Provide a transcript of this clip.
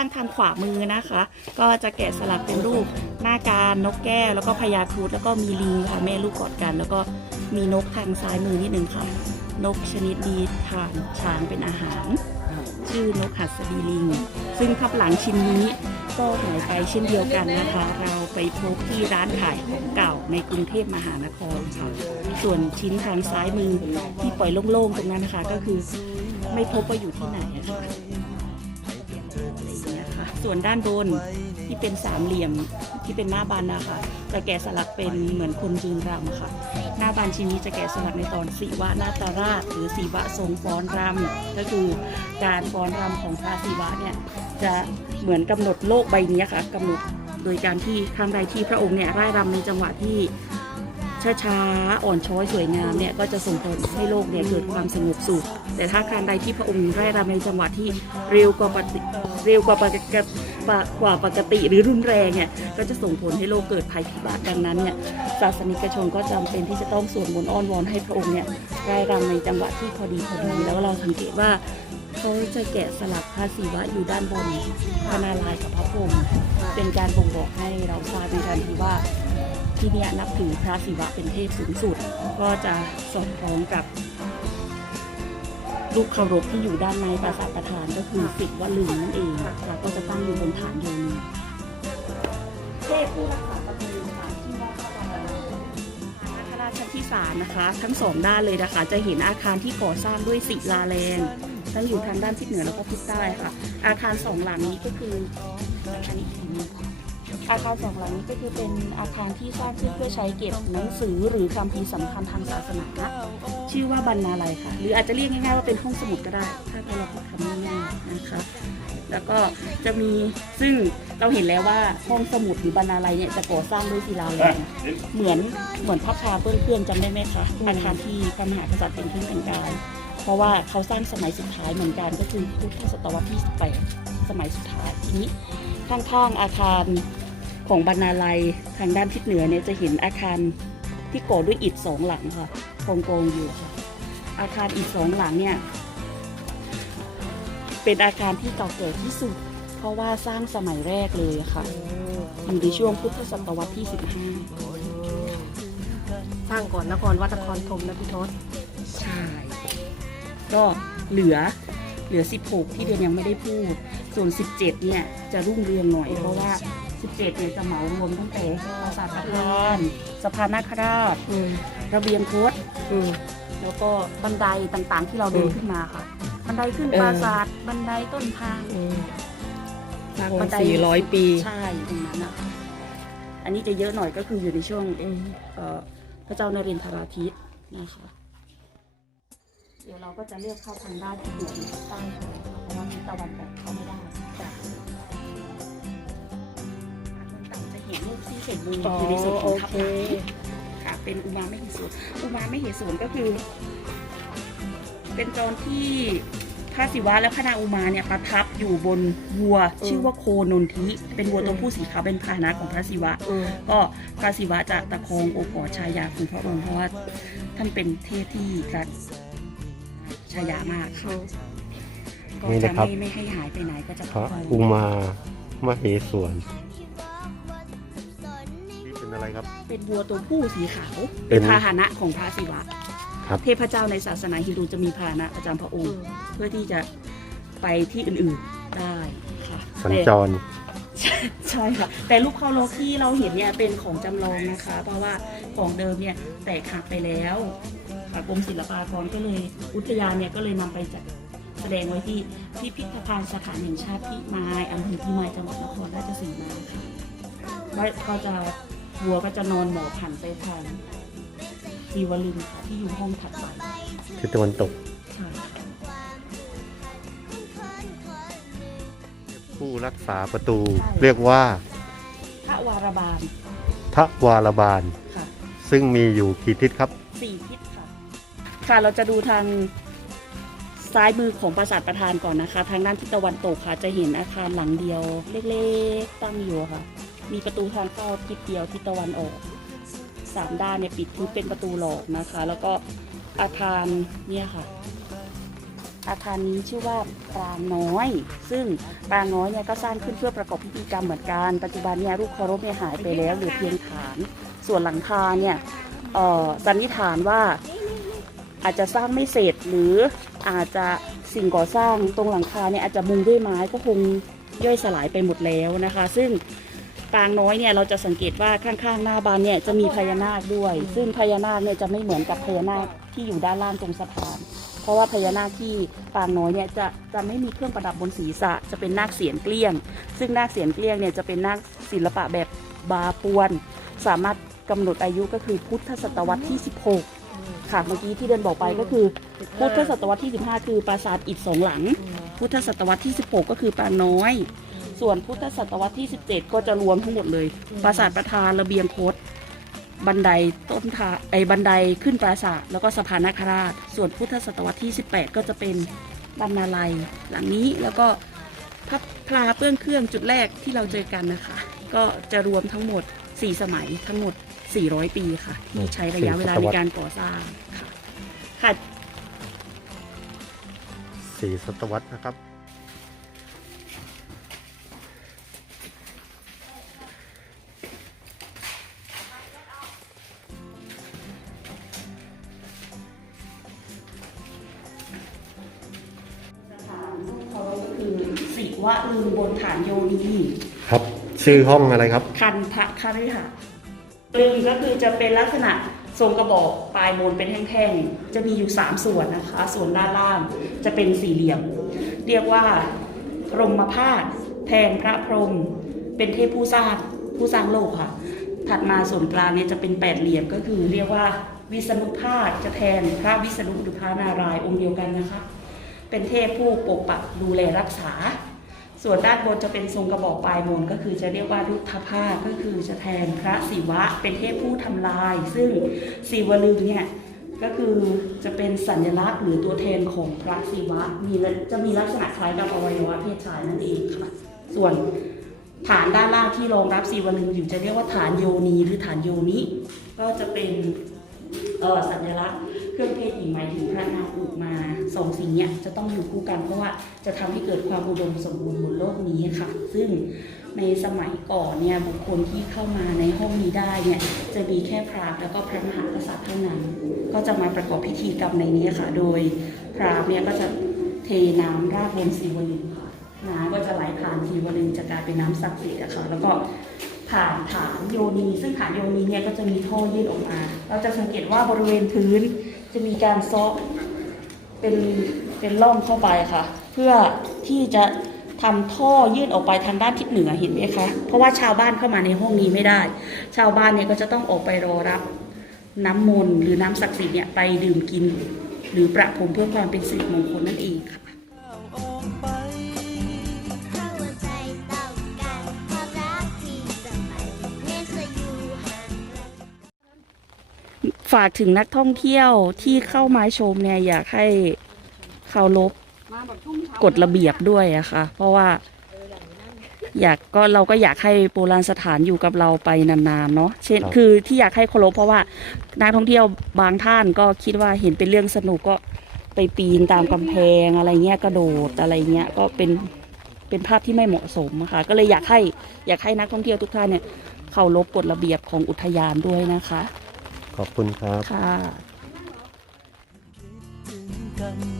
างทางขวามือนะคะ ก็จะแกะสลักเป็นรูปหน้าการนกแก้ว แล้วก็พญาครุฑแล้วก็มีลิงค่ะแม่ลูกกอดกัน แล้วก็มีนกทางซ้ายมือนิดนึงค่ะ นกชนิดดีทานช้างเป็นอาหาร ชื่อนกหัสดีลิง ซึ่งทับหลังชิ้นนี้ก็หายไปเช่นเดียวกันนะคะ เราไปพบที่ร้านขายของเก่าในกรุงเทพมหานครค่ะ ส่วนชิ้นทางซ้ายมือที่ปล่อยโล่งๆตรงนั้นนะคะ ก็คือไม่พบว่าอยู่ที่ไหนะค่ะ ส่วนด้านบนที่เป็นสามเหลี่ยมที่เป็นหน้าบานนะคะ จะแกะสลักเป็นเหมือนคนยืนรำค่ะ หน้าบานชิ้นนี้จะแกะสลักในตอนสีวะนาตาราช หรือสีวะทรงฟ้อนรำก็คือการฟ้อนรำของพระศิวะเนี่ยจะเหมือนกำหนดโลกใบนี้ค่ะกำหนดโดยการที่ครั้งใดที่พระองค์เนี่ยร่ายรำในจังหวะที่ ช้าๆ อ่อนช้อยสวยงามเนี่ยก็จะส่งผลให้โลกเนี่ยเกิดความสงบสุข แต่ถ้าการใดที่พระองค์ไร่รำในจังหวะที่เร็วกว่าปกติเร็วกว่าปกติกว่าปกติหรือรุนแรงเนี่ยก็จะส่งผลให้โลกเกิดภัยพิบัติดังนั้นเนี่ยศาสนิกชนก็จำเป็นที่จะต้องสวดมนต์อ้อนวอนให้พระองค์เนี่ยไร่รำในจังหวะที่พอดีพอดีแล้วเราสังเกตว่าเขาจะแกะสลักพระศิวะอยู่ด้านบนพระนารายณ์กับพระพรหมเป็นการบ่งบอกให้เราทราบในทันทีว่า ที่นี่นับถือพระศิวะเป็นเทพสูงสุด ก็จะสอดคล้องกับรูปเคารพที่อยู่ด้านในปราสาทประธานก็คือสิบวัลึงนั่นเองค่ะก็จะตั้งอยู่บนฐานโยนีเทพผู้รักษาประตูค่ะที่ว่าพระรมนาคราชที่ศาลนะคะ ทั้งสองด้านเลยนะคะ จะเห็นอาคารที่ก่อสร้างด้วยศิลาแรงทั้งอยู่ทางด้านทิศเหนือแล้วก็ทิศใต้ค่ะ อาคารสองหลังนี้ก็คืออันนี้ อาคารสองหลังนี้ก็คือเป็นอาคารที่สร้างขึ้นเพื่อใช้เก็บหนังสือหรือคัมภีร์สำคัญทางศาสนา ชื่อว่าบรรณาลัยค่ะ หรืออาจจะเรียกง่ายๆว่าเป็นห้องสมุดก็ได้ ถ้าเราพูดคำง่ายๆนะคะแล้วก็จะมีซึ่งเราเห็นแล้วว่าห้องสมุดหรือบรรณาลัยเนี่ยจะก่อสร้างด้วยศิลาแรงเหมือนเหมือนพระพาเพื่อนเพื่อนๆจำได้ไหมคะอาคารที่พระมหากษัตริย์เป็นขึ้นเป็นกาย เพราะว่าเขาสร้างสมัยสุดท้ายเหมือนกันก็คือพุทธศตวรรษที่8สมัยสุดท้ายทีนี้ข้างๆอาคาร ของบรรณาลัยทางด้านทิศเหนือเนี่ยจะเห็นอาคารที่ก่อด้วยอิฐสองหลังค่ะกองกองๆอยู่ค่ะ อาคารอิฐสองหลังเนี่ย เป็นอาคารที่เก่าแก่ที่สุด เพราะว่าสร้างสมัยแรกเลยค่ะ อยู่ในช่วงพุทธศตวรรษที่สร้างก่อนนครวัดนครธมนะพี่ทศใช่ ก็เหลือเหลือ 16 ที่เดือนยังไม่ได้พูด ส่วน 17 เนี่ย จะรุ่งเรืองหน่อยเพราะว่า 17เนี่ยจะเหมารวมตั้งแต่ปราสาทประธานสะพานนาคราชอืมระเบียงคดอืม แล้วก็บันไดต่างๆ ที่เราเดินอืมขึ้นมาค่ะ บันไดขึ้นเออ ปราสาทบันไดต้นทาง อืมสร้างบัมานได สี่ร้อยปีใช่ตรงนั้นนะคะอันนี้จะเยอะหน่อยก็คืออยู่ในช่วงอืมเอ่อพระเจ้านเรนทราธิตนะคะ เดี๋ยวเราก็จะเลือกเข้าทางด้านที่เหนือหรือใต้ก่อนเพราะว่าทิศตะวันออกเข้าไม่ได้ ห็นรูปที่เห็นมุมอยู่ในส่วนของทับหลังค่ะ เป็นอุมาไม่เหสวนอุมาไม่เหสวนก็คือ เป็นตอนที่พระศิวะและพระนางอุมาเนี่ยประทับอยู่บนวัวชื่อว่าโคนนทิ เป็นวัวตัวผู้สีขาวเป็นพาหนะของพระศิวะอืมก็พระศิวะจะตะคองโอบกอดชายาของพระองค์เพราะว่าท่านเป็นเทพที่รักชายามากค่ะก็นี่จะนะครับไม่ไม่ให้หายไปไหนก็จะพระคอยอุมามเหสวนนี่เป็น อะไรครับ เป็นวัวตัวผู้สีขาวเป็เป็นนพาหนะของพระศิวะครับ เทพเจ้าในศาสนาฮินดูจะมีพาหนะประจำพระองค์ เพื่อที่จะไปที่อื่นๆได้ค่ะสัญแต่จรใช่ใช่ค่ะ แต่รูปเคารพที่เราเห็นเนี่ยเป็นของจำลองนะคะ เพราะว่าของเดิมเนี่ยแตกหักไปแล้วค่ะกรมศิลปากรก็เลยอุทยานเนี่ยก็เลยนำไปจัดแสดงไว้ที่พิพิธภัณฑ์สถานแห่งชาติพิมายอำเภอพิมายจังหวัดนครราชสีมาค่ะว่าก็จะ วัวก็จะนอนหมอบหันไปทางทีวลึงค่ะที่อยู่ห้องถัดไปทิศตะวันตกใช่ค่ะผู้รักษาประตูเรียกว่าพระวารบาลทวารบาล ค่ะซึ่งมีอยู่กี่ทิศครับ สี่ทิศค่ะ ค่ะเราจะดูทางซ้ายมือของปราสาทประธานก่อนนะคะ ทางด้านทิศตะวันตกค่ะ จะเห็นอาคารหลังเดียว เล็กๆตั้งอยู่ค่ะ มีประตูทางเข้าทิศเดียวทิศตะวันออกสามด้านเนี่ยปิดทึบเป็นประตูหลอกนะคะ แล้วก็อาคารเนี่ยค่ะ อาคารนี้ชื่อว่าปรางน้อย ซึ่งปรางน้อยเนี่ยก็สร้างขึ้นเพื่อประกอบพิธีกรรมเหมือนกัน ปัจจุบันเนี่ยรูปเคารพเนี่ยหายไปแล้วเหลือเพียงฐาน ส่วนหลังคาเนี่ยเอ่อสันนิษฐานว่าอาจจะสร้างไม่เสร็จหรืออาจจะสิ่งก่อสร้างตรงหลังคาเนี่ยอาจจะมุงด้วยไม้ก็คงย่อยสลายไปหมดแล้วนะคะ ซึ่ง ปางน้อยเนี่ยเราจะสังเกตว่าข้างๆหน้าบานเนี่ยจะมีพญานาคด้วย ซึ่งพญานาคเนี่ยจะไม่เหมือนกับพญานาคที่อยู่ด้านล่างตรงสะพาน เพราะว่าพญานาคที่ปางน้อยเนี่ยจะจะไม่มีเครื่องประดับบนศีรษะ จะเป็นนาคเสียนเกลี้ยง ซึ่งนาคเสียนเกลี้ยงเนี่ยจะเป็นนาคศิลปะแบบบาปวน สามารถกำหนดอายุก็คือพุทธศตวรรษที่ 16 ค่ะเมื่อกี้ที่เดินบอกไปก็คือ พุทธศตวรรษที่ 15 คือปราสาทอิฐสองหลัง พุทธศตวรรษที่ 16 ก็คือปางน้อย ส่วนพุทธศตวรรษที่ 17 ก็จะรวมทั้งหมดเลย ปราสาทประธานระเบียงคดบันไดต้นทาไอ้บันไดขึ้นปราสาทแล้วก็สะพานนาคราช ส่วนพุทธศตวรรษที่ 18 ก็จะเป็นบรรณาลัยหลังนี้แล้วก็พระพลาเปื้องเครื่องจุดแรกที่เราเจอกันนะคะ ก็จะรวมทั้งหมด 4 สมัยทั้งหมด 400 ปีค่ะ ที่ใช้ระยะเวลาในการก่อสร้างค่ะค่ะสี่ศตวรรษนะครับ วะลืมบนฐานโยนีครับชื่อห้องอะไรครับ คันทะคาริหะลึงก็คือจะเป็นลักษณะทรงกระบอกปลายบนเป็นแท่งๆ จะมีอยู่ 3 ส่วนนะคะ ส่วนด้านล่างจะเป็นสี่เหลี่ยม เรียกว่าพรหมพาดแทนพระพรหมเป็นเทพผู้สร้างผู้สร้างโลกค่ะ ถัดมาส่วนกลางเนี่ยจะเป็นแปดเหลี่ยมก็คือเรียกว่าวิษณุพาดจะแทนพระวิษณุหรือพระนารายณ์องค์เดียวกันนะคะ เป็นเทพผู้ปกปักดูแลรักษา ส่วนด้านบนจะเป็นทรงกระบอกปลายมนก็คือจะเรียกว่ารุทธภาคก็คือจะแทนพระศิวะเป็นเทพผู้ทำลาย ซึ่งศิวลึงเนี่ยก็คือจะเป็นสัญลักษณ์หรือตัวแทนของพระศิวะมีจะมีลักษณะคล้ายกับอวัยวะเพศชายนั่นเองค่ะ ส่วนฐานด้านล่างที่รองรับศิวลึงอยู่จะเรียกว่าฐานโยนีหรือฐานโยนิก็จะเป็นเออสัญลักษณ์เครื่องเพศหญิงหมายถึงพระนางอุมา สองสิ่งเนี้ยจะต้องอยู่คู่กัน เพราะว่าจะทำให้เกิดความอุดมสมบูรณ์บนโลกนี้ค่ะ ซึ่งในสมัยก่อนเนี่ยบุคคลที่เข้ามาในห้องนี้ได้เนี่ยจะมีแค่พราหมณ์แล้วก็พระมหากษัตริย์เท่านั้น ก็จะมาประกอบพิธีกรรมในนี้ค่ะ โดยพราหมณ์เนี่ยก็จะเทน้ำราดบนศิวลึงค่ะน้ำก็จะไหลผ่านศิวลึงจะกลายเป็นน้ำศักดิ์สิทธิ์อะค่ะแล้วก็ผ่านฐานโยนี ซึ่งฐานโยนีเนี่ยก็จะมีท่อยื่นออกมา เราจะสังเกตว่าบริเวณพื้นจะมีการซาะ เป็นเป็นร่องเข้าไปค่ะ เพื่อที่จะทำท่อยื่นออกไปทางด้านทิศเหนือเห็นไหมคะ เพราะว่าชาวบ้านเข้ามาในห้องนี้ไม่ได้ ชาวบ้านเนี่ยก็จะต้องออกไปรอรับน้ำมนต์หรือน้ำศักดิ์สิทธิ์เนี่ยไปดื่มกิน หรือประพรมเพื่อความเป็นสิริมงคลนั่นเอง ฝากถึงนักท่องเที่ยวที่เข้ามาชมเนี่ยอยากให้เคารพกฎระเบียบด้วยอะค่ะ เพราะว่า อยากก็เราก็อยากให้โบราณสถานอยู่กับเราไปนานๆเนาะเช่นครับคือที่อยากให้เคารพเพราะว่านักท่องเที่ยวบางท่านก็คิดว่าเห็นเป็นเรื่องสนุกก็ไปปีนตามกำแพงอะไรเงี้ยกระโดดอะไรเงี้ยก็เป็นเป็นภาพที่ไม่เหมาะสมอะค่ะก็เลยอยากให้อยากให้นักท่องเที่ยวทุกท่านเนี่ยเคารพกฎระเบียบของอุทยานด้วยนะคะ ขอบคุณครับ ค่ะ ถึงกัน